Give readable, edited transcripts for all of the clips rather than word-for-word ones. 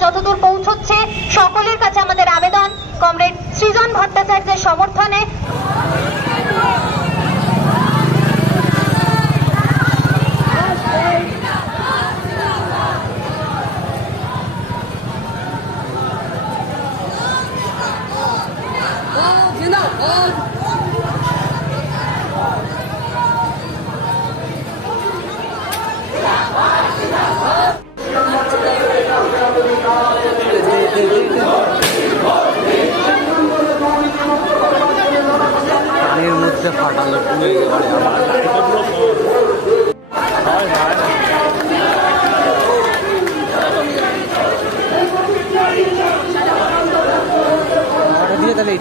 যতদূর পৌঁছচ্ছে সকলের কাছে আমাদের আবেদন কমরেড সৃজন ভট্টাচার্যের সমর্থনে পানির মধ্যে ফাটালো দিয়ে তাহলে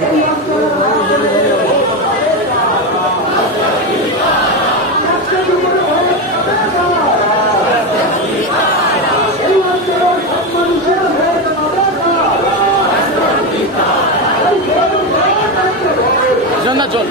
চল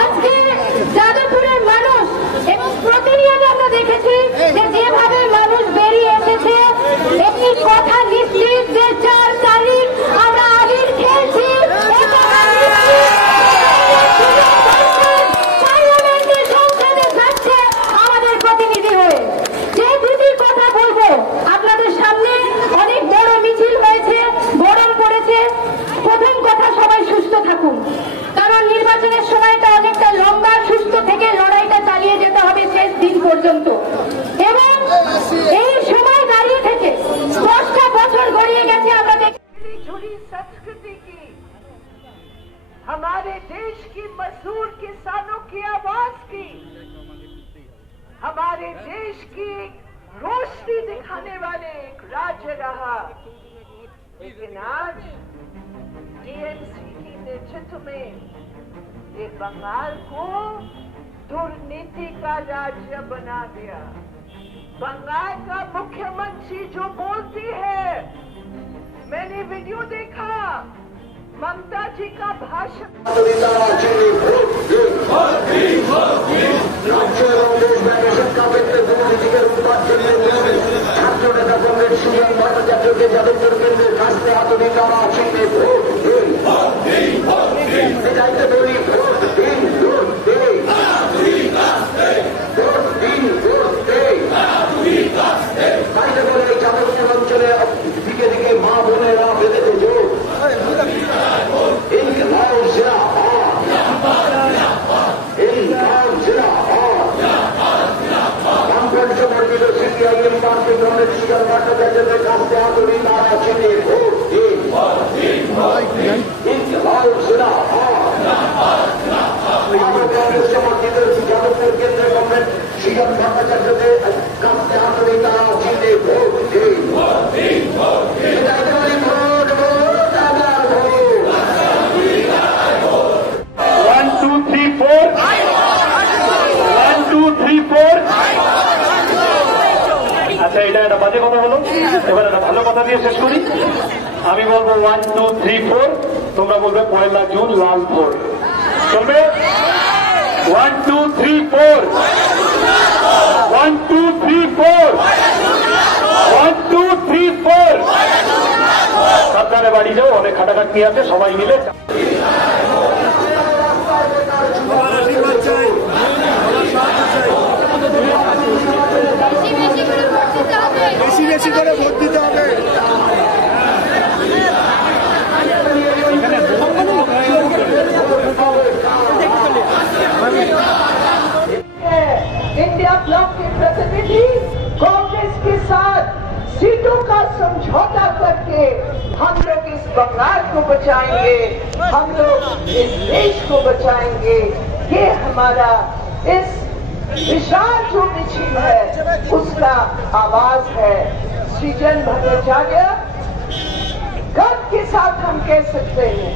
আজকে যাদবপুরের মানুষ এবং প্রতিনিয়ত আমরা দেখেছি যে যেভাবে মানুষ বেরিয়ে এসেছে একটি কথা নিশ্চিত যে 4 তারিখ আমরা আবির খেলছি পার্লামেন্টের সংসদে যাচ্ছে আমাদের প্রতিনিধি হয়ে। যে দুটির কথা বলবো আপনাদের সামনে অনেক বড় মিছিল হয়েছে, গরম পড়েছে। প্রথম কথা, সবাই সুস্থ থাকুন, কারণ নির্বাচনের সময়টা অনেকটা লম্বা। সুস্থ থেকে লড়াইটা চালিয়ে যেতে হবে শেষ দিন পর্যন্ত এবং এই সময় দাঁড়িয়ে থেকে 10টা বছর গড়িয়ে গেছে। আমরা जुड़ी संस्कृति की, हमारे देश की मजदूर किसानों की आवाज की, हमारे देश की रोशनी दिखाने वाले एक राज्य रहा। लेकिन आज टीएमसी की नेतृत्व में ये बंगाल को दुर्नीति का राज्य बना दिया। बंगाल का मुख्यमंत्री जो बोलती है, मैंने वीडियो देखा, ममता जी का भाषण অঞ্চলে দিকে দিকে মা বোনেরা বেঁধে জোর সমর্থিত যাদবপুর কেন্দ্রের গভর্নমেন্ট শিক্ষক ভট্টাচার্যকে কাছে আসলে তারা চিনে ভোট দিন। 1 2 3 4 1 2 3 4 আচ্ছা, এটা একটা বাজে কথা হলো, এবার একটা ভালো কথা দিয়ে শেষ করি। আমি বলবো 1 2 3 4, তোমরা বলবে 1 জুন লাল ভোট। চলবে? 1 2 3 4 1 2 3 4 1 2 3 4 সাবধানে বাড়ি যাও, অনেক খাটাখাটনি আছে, সবাই মিলে বেশি বেশি করে ভোট দিতে হবে। इंडिया ब्लॉक के प्रतिनिधि समझौता करके हम लोग इस बंगाल को बचाएंगे, हम लोग इस देश को बचाएंगे। ये हमारा इस विशाल जो मिছিল है उसका आवाज है। सृजन भट्टाचार्य गर्व के साथ हम कह सकते हैं,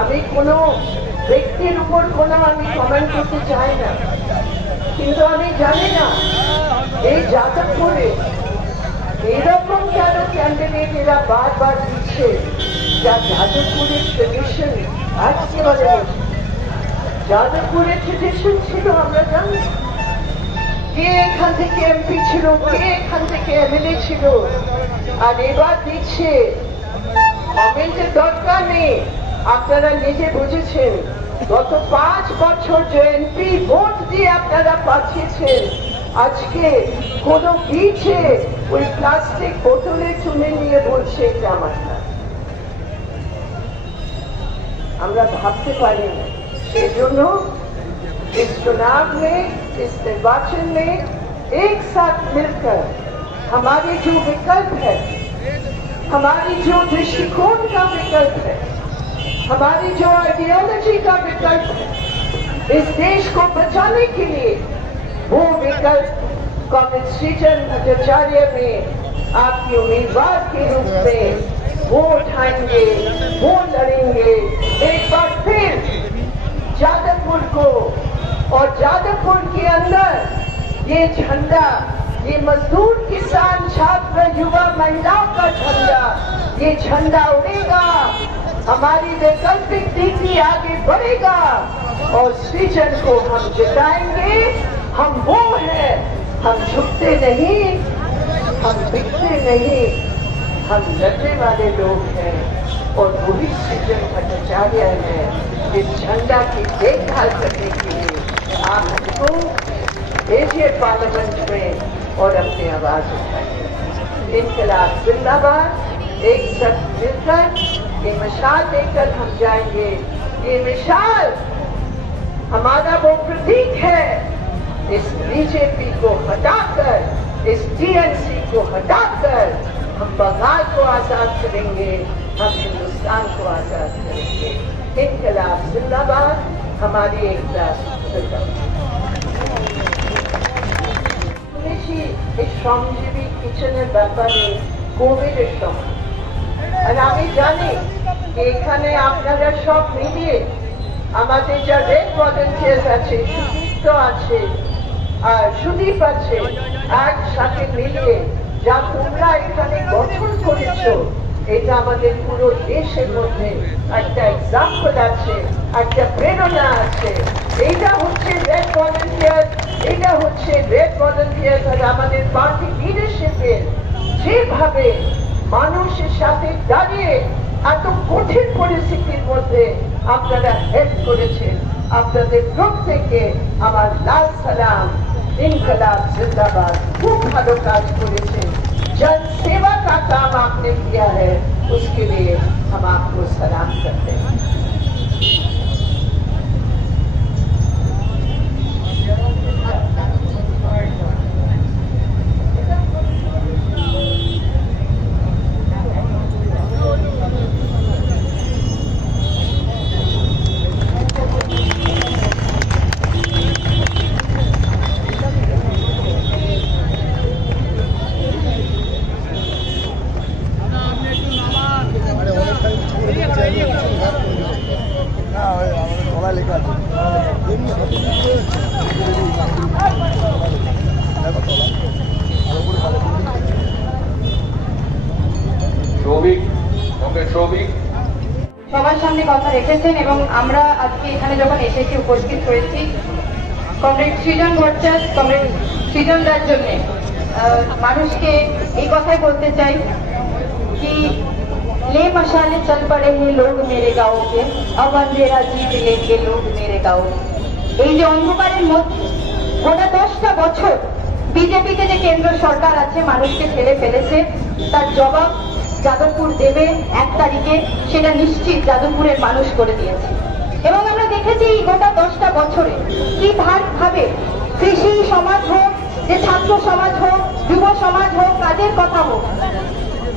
আমি কোনো ব্যক্তির উপর কোনো আমি কমেন্ট করতে চাই না, কিন্তু আমি জানি না এই যাদবপুরে এইরকম কেন ক্যান্ডিডেট এরা বারবার দিচ্ছে, যা যাদবপুরের ট্রেডিশন আজকে বলে যাদবপুরের ট্রেডিশন ছিল আমরা জানি। কে এখান থেকে এমপি ছিল, কে এখান থেকে এমএলএ ছিল, আর এবার দিচ্ছে। কমেন্টের দরকার নেই, আপনারা নিজে বুঝেছেন। গত 5 বছর যে এমপি ভোট দিয়ে আপনারা পাঠিয়েছেন, আজকে কোন বিচে ওই প্লাস্টিক বোতলে চুনে নিয়ে বলছে এটা আমার না। আমরা ভাবতে পারি না। সেই জন্য इस चुनाव में, इस निर्वाचन में एक साथ मिलकर हमारे जो विकल्प है, हमारी जो दृष्टिकोण का विकल्प है, हमारी जो आइडियोलॉजी का विकल्प है, इस देश को बचाने के लिए वो विकल्प कॉमरेड सृजन भट्टाचार्य में आपकी उम्मीदवार के रूप में वो उठाएंगे, वो लड़ेंगे। एक बार फिर जादवपुर को और जादवपुर के अंदर ये झंडा, ये मजदूर किसान छात्र युवा महिलाओं का झंडा, ये झंडा उड़ेगा। हमारी वैकल्पिक नीति आगे बढ़ेगा और सृजन को हम जिताएंगे। हम वो हैं, हम झुकते नहीं, हम बिकते नहीं, हम लड़ने वाले लोग हैं और वही सृजन भट्टाचार्य है। इस झंडा की देखभाल करने के लिए आप हमको भेजिए पार्लियामेंट में और अपनी आवाज उठाइए। इनकलाब जिंदाबाद। एक साथ मिलकर ये मिसाल लेकर हम जाएंगे। ये मिसाल हमारा वो प्रतीक है। इस बीजेपी को हटाकर, इस टीएमसी को हटाकर हम बंगाल को आजाद करेंगे, हम हिंदुस्तान को आजाद करेंगे। इनकलाब जिंदाबाद। हमारी एकता जिंदाबाद। এই শ্রমজীবী কিচেনের ব্যাপারে কোভিডের সময়, আর আমি জানি এখানে আপনারা সব মিলিয়ে আমাদের যা রেড ভলেন্টিয়ার্স আছে, সুদীপ্ত আছে আর সুদীপ আছে, একসাথে মিলিয়ে যা তোমরা এখানে গঠন করেছো, এটা আমাদের পুরো দেশের মধ্যে একটা এক্সাম্পল আছে, একটা প্রেরণা আছে। এইটা হচ্ছে রেড ভলেন্টিয়ার্স, এটা হচ্ছে রেড ভলেন্টিয়ার্স আর আমাদের পার্টি লিডারশিপের যেভাবে মানুষের সাথে দাঁড়িয়ে এত কঠিন পরিস্থিতির মধ্যে আপনারা হেল্প করেছেন। আপনাদের প্রত্যেককে আমার লাল সালাম। ইনকলাব जिंदाबाद। खूब ভালো কাজ করেছেন। जन सेवा का काम आपने किया है, उसके लिए हम आपको सलाम करते हैं। সবার সামনে কথা রেখেছেন এবং আমরা আজকে এখানে যখন এসেছি, উপস্থিত হয়েছি কমরেড সৃজন ভট্টাচার্য, কমরেড সৃজনদার জন্য মানুষকে এই কথাই বলতে চাই कि ले मशाले चल पड़े हैं लोग मेरे गाँव के, अब अंधेरा जीत लेंगे लोग मेरे गाँव। এই যে অন্ধকারের মধ্যে গোটা 10টা বছর বিজেপিতে যে কেন্দ্র সরকার আছে মানুষকে ছেড়ে ফেলেছে, তার জবাব যাদবপুর দেবে 1 তারিখে, সেটা নিশ্চিত যাদবপুরের মানুষ করে দিয়েছে। এবং আমরা দেখেছি এই গোটা 10টা বছরে কি ভাবে কৃষি সমাজ হোক, যে ছাত্র সমাজ হোক, যুব সমাজ হোক, কাজের কথা হোক,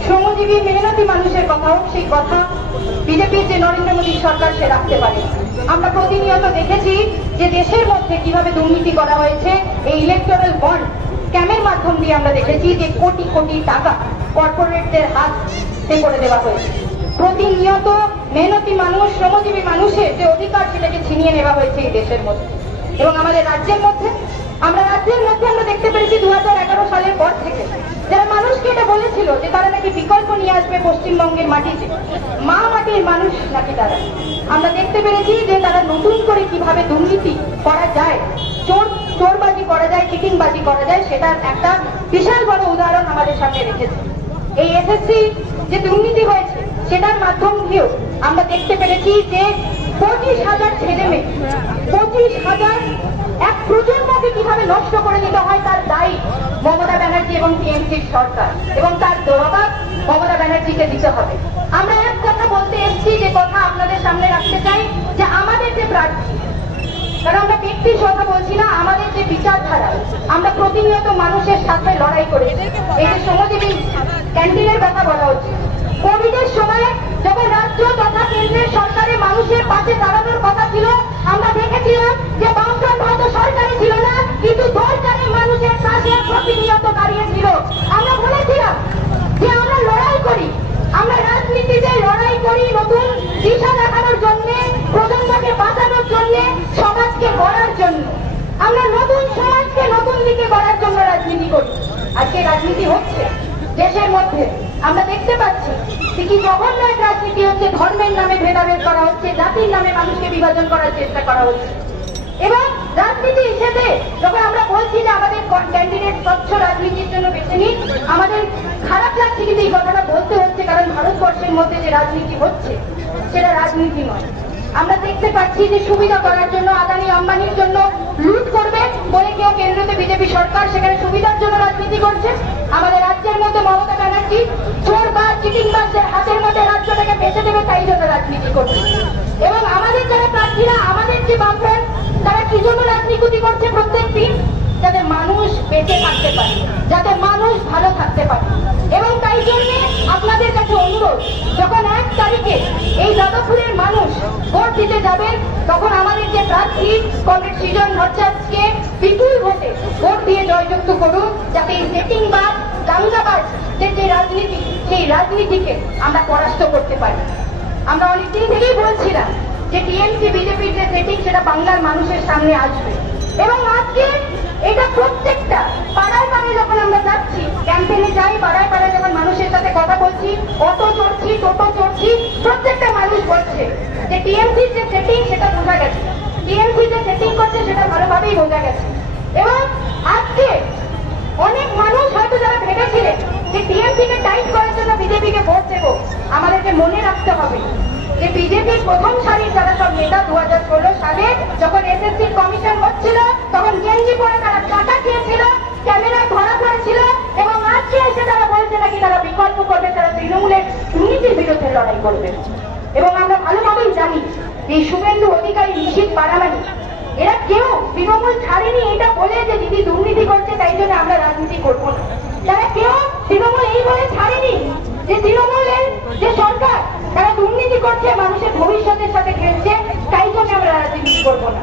শ্রমজীবী মেহনতি মানুষের কথা হোক, সেই কথা বিজেপির যে নরেন্দ্র মোদী সরকার সে রাখতে পারে। আমরা প্রতিনিয়ত দেখেছি যে দেশের মধ্যে কিভাবে দুর্নীতি করা হয়েছে। এই ইলেকটোরাল বন্ড স্ক্যামের মাধ্যম দিয়ে আমরা দেখেছি যে কোটি কোটি টাকা কর্পোরেটদের হাতে করে দেওয়া হয়েছে। প্রতিনিয়ত মেহনতি মানুষ, শ্রমজীবী মানুষের যে অধিকার সেটাকে ছিনিয়ে নেওয়া হয়েছে এই দেশের মধ্যে। এবং আমাদের রাজ্যের মধ্যে আমরা দেখতে পেরেছি 2011 সালের পর থেকে যারা মানুষকে এটা বলেছিল যে তারা নাকি বিকল্প নিয়ে আসবে পশ্চিমবঙ্গের মাটিতে, মা মাটির মানুষ নাকি তারা, আমরা দেখতে পেরেছি যে তারা নতুন করে কিভাবে দুর্নীতি করা যায়, চোরবাজি করা যায়, চিটিংবাজি করা যায়, সেটার একটা বিশাল বড় উদাহরণ আমাদের সামনে রেখেছে। এই এসএসসি যে দুর্নীতি হয়েছে সেটার মাধ্যম দিয়েও আমরা দেখতে পেরেছি যে 25,000 ছেলে মেয়ে, 25,000 এক প্রজন্মকে কিভাবে নষ্ট করে দিতে হয় তার দায়ী মমতা ব্যানার্জি এবং টিএমসির সরকার, এবং তার জবাব মমতা ব্যানার্জিকে দিতে হবে। আমরা এক কথা বলতে এসেছি, যে কথা আপনাদের সামনে রাখতে চাই, যে আমাদের যে প্রার্থী, কারণ আমরা ব্যক্তির কথা বলছি না, আমাদের যে বিচারধারা, আমরা প্রতিনিয়ত মানুষের সাথে লড়াই করেছি। এই যে শ্রমজীবী ক্যান্টিনের কথা বলা হচ্ছে, কোভিডের সময় যখন রাজ্য তথা কেন্দ্রের সরকারে মানুষের পাশে দাঁড়ানোর কথা ছিল, আমরা দেখেছিলাম যে বামফ্রন্ট হয়তো সরকারে ছিল না, কিন্তু দরকারে মানুষের পাশে প্রতিনিয়ত দাঁড়িয়েছিল। আমরা বলেছিলাম যে আমরা লড়াই করি, আমরা রাজনীতিতে লড়াই করি নতুন দিশা দেখানোর জন্য, প্রজন্মকে বাঁচানোর জন্য, সমাজকে গড়ার জন্য। আমরা নতুন সমাজকে নতুন দিকে গড়ার জন্য রাজনীতি করি। আজকে রাজনীতি হচ্ছে দেশের মধ্যে, আমরা দেখতে পাচ্ছি কি জঘন্য এক রাজনীতি হচ্ছে। ধর্মের নামে ভেদাভেদ করা হচ্ছে, জাতির নামে মানুষকে বিভাজন করার চেষ্টা করা হচ্ছে। এবং রাজনীতি হিসেবে যখন আমরা বলছি যে আমাদের ক্যান্ডিডেট স্বচ্ছ রাজনীতির জন্য বেছে নিন, আমাদের খারাপ লাগছে, কিন্তু এই কথাটা বলতে হচ্ছে, কারণ ভারতবর্ষের মধ্যে যে রাজনীতি হচ্ছে সেটা রাজনীতি নয়। আমরা দেখতে পাচ্ছি যে সুবিধা করার জন্য, আদানি আম্বানির জন্য লুট করবে বলে কেউ কেন্দ্রতে বিজেপি সরকার সেখানে সুবিধার জন্য রাজনীতি করছে। আমাদের রাজ্যের মধ্যে মমতা ব্যানার্জি চোর বা চিটিংবাজদের হাতের মধ্যে রাজ্যটাকে বেঁচে দেবে, তাই জন্য রাজনীতি করছে। এবং আমাদের যারা প্রার্থীরা, আমাদের যে বামফ্রন্ট, তারা কি জন্য রাজনীতি করছে প্রত্যেক দিন? যাতে মানুষ বেঁচে থাকতে পারে, যাতে মানুষ ভালো থাকতে পারে। এবং তাই জন্য আপনাদের কাছে অনুরোধ, যখন 1 তারিখে এই যাদবপুরের মানুষ ভোট দিতে যাবেন, তখন আমাদের যে প্রার্থী কমরেড সৃজন ভট্টাচার্যকে বিপুল ভোটে ভোট দিয়ে জয়যুক্ত করুন, যাতে এই সেটিংবাজ, দাঙ্গাবাজ যে রাজনীতি, সেই রাজনীতিকে আমরা পরাস্ত করতে পারি। আমরা অনেকদিন থেকেই বলছিলাম যে টিএমসি বিজেপির যে সেটিং, সেটা বাংলার মানুষের সামনে আসবে। এবং আজকে এটা প্রত্যেকটা পাড়ায় পাড়ায় যখন আমরা যাচ্ছি, ক্যাম্পেইনে যাই, পাড়ায় পাড়ায় যখন মানুষের সাথে কথা বলছি, অটো চড়ছি, টোটো চড়ছি, প্রত্যেকটা মানুষ বলছে যে টিএমসির যে সেটিং সেটা বোঝা গেছে, টিএমসি যে সেটিং করছে সেটা ভালোভাবেই বোঝা গেছে। এবং আজকে অনেক মানুষ হয়তো যারা ভেবেছিলেন যে টিএমসিকে টাইট করার জন্য বিজেপিকে ভোট দেব, আমাদেরকে মনে রাখতে হবে যে বিজেপির প্রথম সারির যারা সব নেতা 2016 সালে যখন এসএসসি কমিশন হচ্ছিল, তখন গেঞ্জি পরে তারা টাকা খেয়েছিল, ক্যামেরায় ধরা পড়েছিল, এবং আজকে এসে তারা বলছে নাকি তারা বিকল্প করবে, তারা তৃণমূলের দুর্নীতির বিরুদ্ধে লড়াই করবে। এবং আমরা ভালোভাবেই জানি এই শুভেন্দু অধিকারী, নিশীথ পারামানি, এরা কেউ তৃণমূল ছাড়েনি এটা বলে যে দিদি দুর্নীতি করছে তাই জন্য আমরা রাজনীতি করবো না। তারা কেউ তৃণমূল এই বলে ছাড়েনি যে তৃণমূলের যে সরকার তারা দুর্নীতি করছে, মানুষের ভবিষ্যতের সাথে খেলছে, তাই জন্য আমরা রাজনীতি করবো না।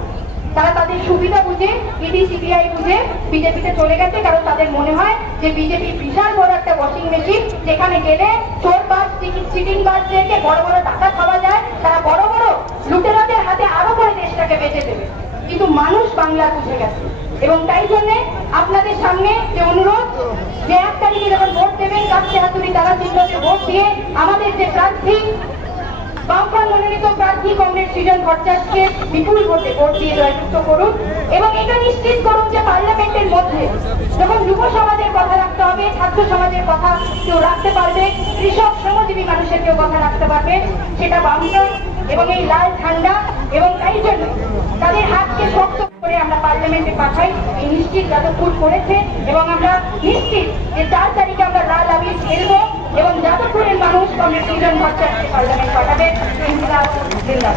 তারা তাদের সুবিধা বুঝে, ইডি সিবিআই বুঝে বিজেপিতে চলে গেছে, কারণ তাদের মনে হয় যে বিজেপি বিশাল বড় একটা ওয়াশিং মেশিন, যেখানে গেলে চোরবাজ, চিটিংবাজদেরকে বড় বড় টাকা খাওয়া যায়, তারা বড় বড় লুটেরাদের হাতে আরো করে দেশটাকে বেঁচে দেবে। কিন্তু মানুষ বাংলা বুঝে গেছে। এবং তাই জন্য আপনাদের সামনে যে অনুরোধ, যে 1 তারিখে যখন ভোট দেবেন, কাছে হাতুড়ি তারা চিহ্নকে ভোট দিয়ে আমাদের যে প্রার্থী, বামফ্রন্ট মনোনীত প্রার্থী কমরেড সৃজন ভট্টাচার্যকে বিপুল ভোটে ভোট দিয়ে জয়যুক্ত করুন। এবং এটা নিশ্চিত করুন যে পার্লামেন্টের মধ্যে যখন যুব সমাজের কথা রাখতে হবে, ছাত্র সমাজের কথা কেউ রাখতে পারবে, কৃষক শ্রমজীবী মানুষের কেউ কথা রাখতে পারবে, সেটা বামফ্রন্ট এবং এই লাল ঝান্ডা। এবং তাই জন্য তাদের হাতকে শক্ত করে আমরা পার্লামেন্টে পাঠাই, এই নিশ্চিত যাদবপুর করেছে। এবং আমরা নিশ্চিত যে 4 তারিখে আমরা লাল আবির খেলবো, এবং যাদবপুরের মানুষ কমরেড সৃজন ভট্টাচার্যকে পার্লামেন্ট পাঠাবে। জিন্দাবাদ।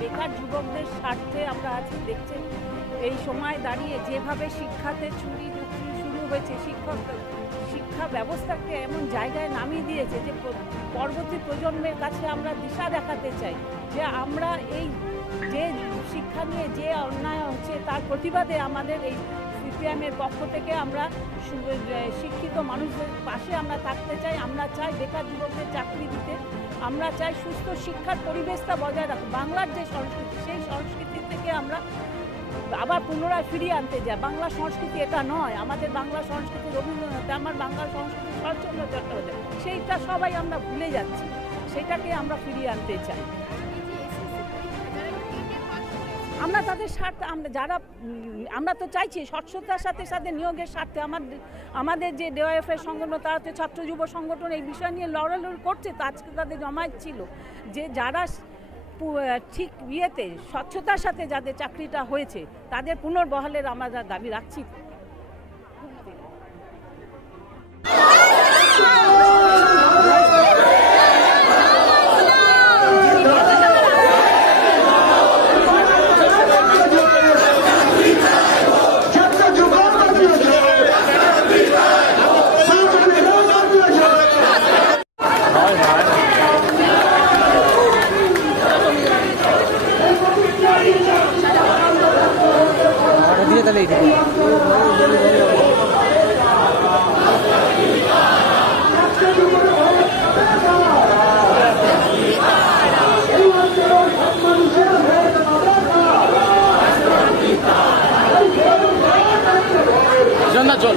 বেকার যুবকদের স্বার্থে আমরা আজ দেখছেন এই সময় দাঁড়িয়ে যেভাবে শিক্ষাতে চুরি শুরু হয়েছে, শিক্ষা ব্যবস্থাকে এমন জায়গায় নামিয়ে দিয়েছে যে পরবর্তী প্রজন্মের কাছে আমরা দিশা দেখাতে চাই যে আমরা এই যে শিক্ষা নিয়ে যে অন্যায় হচ্ছে তার প্রতিবাদে আমাদের এই সিপিএমের পক্ষ থেকে আমরা শিক্ষিত মানুষদের পাশে আমরা থাকতে চাই। আমরা চাই বেকার যুবকদের চাকরি দিতে, আমরা চাই সুস্থ শিক্ষার পরিবেশটা বজায় রাখতে, বাংলার যে সংস্কৃতি সেই সংস্কৃতি থেকে আমরা আবার পুনরায় ফিরিয়ে আনতে যাই। বাংলা সংস্কৃতি এটা নয়, আমাদের বাংলা সংস্কৃতি রবীন্দ্রনাথ, আমার বাংলা সংস্কৃতি শরৎচন্দ্র চট্টোপাধ্যায়, সেইটা সবাই আমরা ভুলে যাচ্ছি, সেটাকে আমরা ফিরিয়ে আনতে চাই। আমরা তাদের স্বার্থে আমরা তো চাইছি স্বচ্ছতার সাথে সাথে নিয়োগের স্বার্থে আমাদের যে ডিওএফআই সংগঠন তারা তো ছাত্র যুব সংগঠন এই বিষয় নিয়ে লড়ালড়ি করছে। তো আজকে তাদের জমায়েত ছিল যে যারা ঠিক ইয়েতে স্বচ্ছতার সাথে যাদের চাকরিটা হয়েছে তাদের পুনর্বহালের আমরা দাবি রাখছি। জল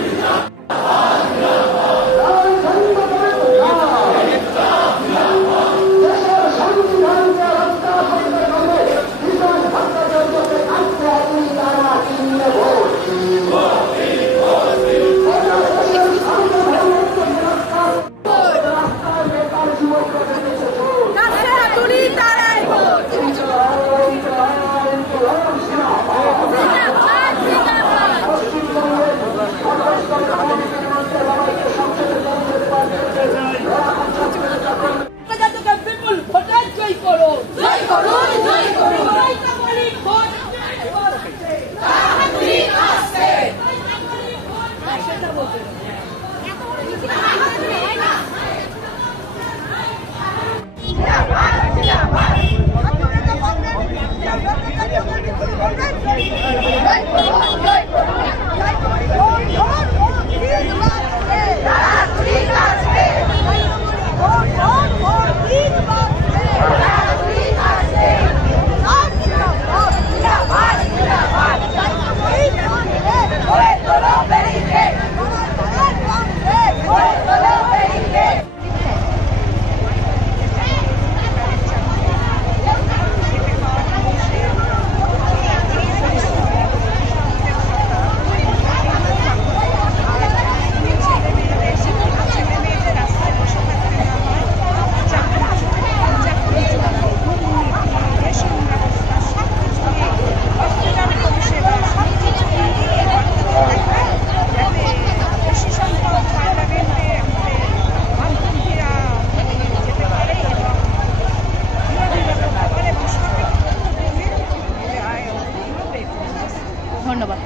ধন্যবাদ।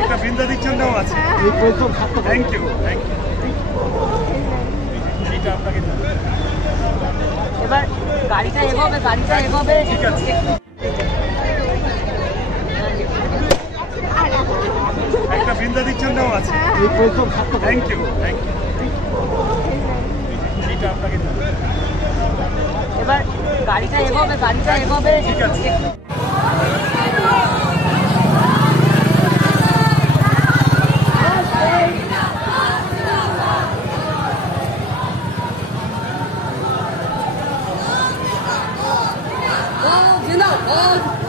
একটা বৃন্দা দিচ্ছেন নাও আছে। Thank you, thank you. এইটা আপনাকে এবার গাড়িটা এগোবে ঠিক আছে। একটা বৃন্দা দিচ্ছেন নাও আছে। Thank you, thank you. এইটা আপনাকে এবার গাড়িটা এগোবে ঠিক আছে। आज